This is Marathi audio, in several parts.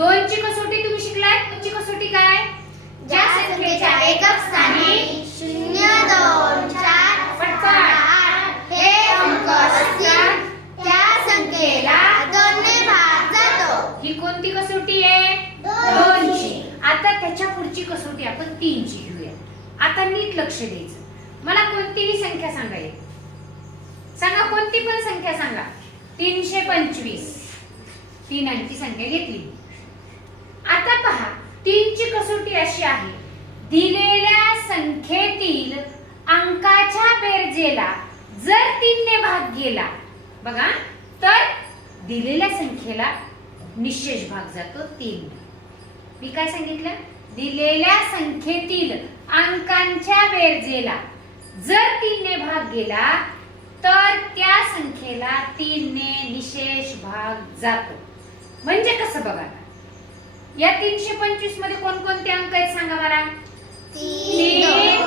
2 ची कसोटी तुम्ही शिकलाय. 2 ची कसोटी काय? ज्या संख्येच्या एकक स्थानी 0, 2, 4, 8 हे अंक असतील त्या संख्येला 2 ने भाग जातो. ही कोणती कसोटी आहे? 2 ची. आता त्याच्या पुढची कसोटी आपण 3 ची घेऊया. आता नीट लक्ष द्यायचं. मला कोणतीही संख्या सांगायची. सांगा, कोणती पण संख्या सांगा. 325. 3 अंकी संख्या घेतली. आता पहा, 3 ची कसोटी अशी आहे. दिलेल्या संख्येतील अंकाच्या बेरजेला जर 3 ने भाग गेला, बघा, तर दिलेल्या संख्येला निशेष भाग जातो 3. मी काय सांगितलं? दिलेल्या संख्येतील अंकांच्या बेरजेला जर 3 ने भाग गेला तर त्या संख्येला 3 ने निशेष भाग जातो. म्हणजे कसं बघा, या 325 मध्ये कोणकोणते अंक आहेत सांगा मला. 3,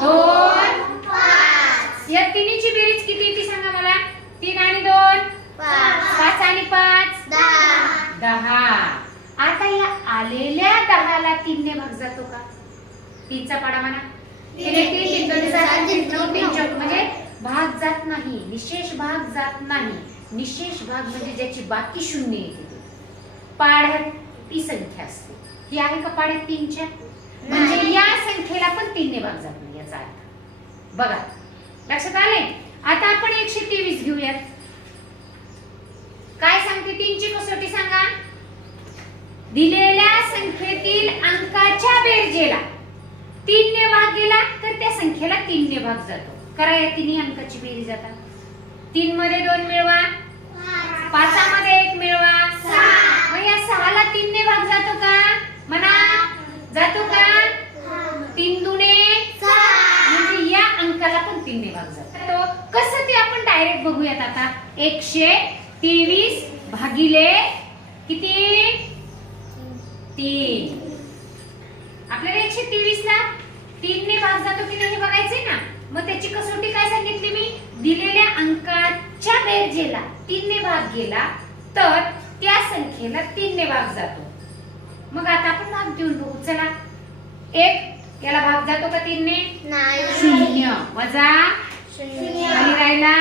2, 5. या तिन्हीची बेरीज किती येते सांगा मला. 3 आणि 2 5 आणि 5 10. आता या आलेल्या 10 ला 3 ने भाग जातो का? 3 चा पाडा म्हणा. 3 1 3 2 7 3 9 3 4 म्हणजे भाग जात नाही, निशेष भाग जात नाही. निशेष भाग म्हणजे ज्याची बाकी शून्य येते. पाढ्यात ती संख्या असते. ही आहे का पाढ्यात 3 च्या? म्हणजे या संख्येला पण 3 ने भाग जात नाही याचा अर्थ. बघा, लक्षात आले? आता आपण 123 घेऊयात. काय सांगते 3 ची कसोटी सांगा. दिलेल्या संख्येतील अंकाच्या बेरजेला 3 ने भाग गेला तर त्या संख्येला 3 ने भाग जातो. करा, या तिन्ही अंकाची बेरीज आता. 3 मध्ये 2 मिळवा, 5 मध्ये 1 मिळवा, 6. मग या 6 ला 3 ने भाग जातो का? म्हणा, जातो का? 3 दुणे 6. म्हणजे या अंकाला पण 3 ने भाग जातो. कसं ते आपण डायरेक्ट बघूयात आता. 123 भागिले किती? 3. आपल्याला 123 ला 3 ने भाग जातो की नाही हे बघायचंय ना. मग त्याची कसोटी काय सांगितली मी? दिलेल्या अंकाच्या बेरजेला 3 ने भाग गेला तर त्या संख्येला 3 ने भाग जातो. मग आता आपण भाग देऊन बघू. चला, 1 याला भाग जातो का 3 ने? नाही. 0 वजा 0 खाली राहिला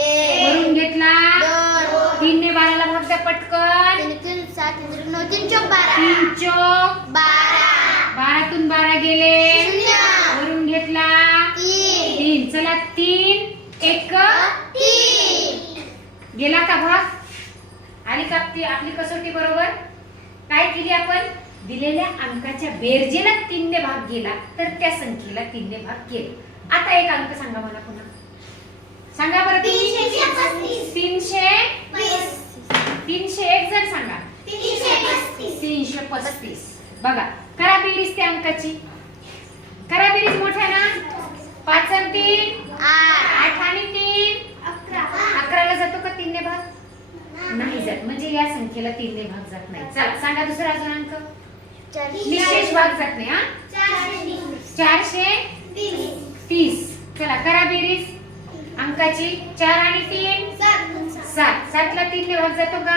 1 वरून घेतला 2 3 ने 12 ला भाग द्या पटकन. 3 3 7 3 9 3 चौक 12 3 चौक 12 12 तून 12 गेले 0 वरून घेतला 3. चला, 3 1 3 गेला का भाग? आली का आपली कसोटी बरोबर? काय केली आपण? दिलेल्या अंकाच्या बेरजेला 3 ने भाग गेला तर त्या संख्येला 3 ने भाग गेला. आता एक अंक सांगा मला पुन्हा. सांगा बरं. 301 जण सांगा. 335. बघा, करा बेरीज त्या अंकाची. करा बेरीज मोठ्याना. 5 आणि 3 8 आणि 3 11 ला जातो का 3 ने भाग? नाही जात. म्हणजे या संख्येला 3 ने भाग जात नाही. चला, सांगा दुसरा अजून अंक. निशेष भाग जात नाही. 430. चला, करा बेरीज अंकाची. 4 आणि 3 7. 7 ला 3 ने भाग जातो का?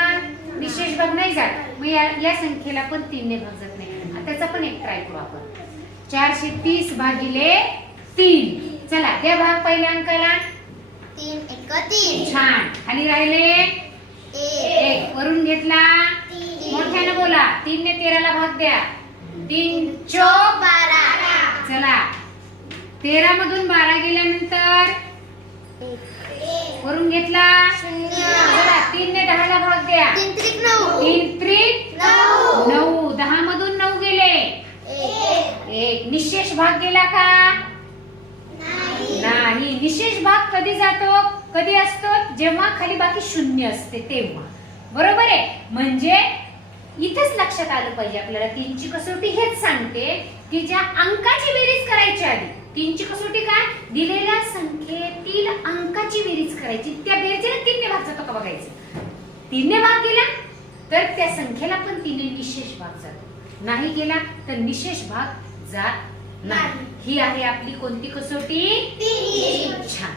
निशेष भाग नाही जात. मग या संख्येला पण 3 ने भाग जात नाही. त्याचा पण एक ट्राय करू आपण. 430 भागिले 3. चला, द्या भाग पहिल्या अंकाला. 3 1 3 छान. खाली राहिले 1 वरून घेतला. मोठ्यानं बोला. 3 ने 13 ला भाग द्या. 3 चौक 12. चला, 13 मधून 12 गेल्यानंतर वरून घेतला 0 चला, 3 ने 10 ला भाग द्या. 3 त्रिक 9 3 त्रिक 9. 10 मधून 9 गेले 1. निशेष भाग गेला का? नाही. निशेष भाग कधी जातो? कधी असतो? जेव्हा खाली बाकी शून्य असते तेव्हा. बरोबर आहे. म्हणजे इथेच लक्षात आलं पाहिजे आपल्याला. 3 ची कसोटी हेच सांगते की ज्या अंकाची बेरीज करायची आधी. 3 ची कसोटी काय? दिलेल्या संख्येतील अंकाची बेरीज करायची. त्या बेरजेला 3 ने भाग जातो का बघायचं. 3 ने भाग गेला तर त्या संख्येला पण 3 ने निशेष भाग जातो. नाही गेला तर निशेष भाग जात नाही. ही आहे आपली कोणती कसोटी? 3. छान.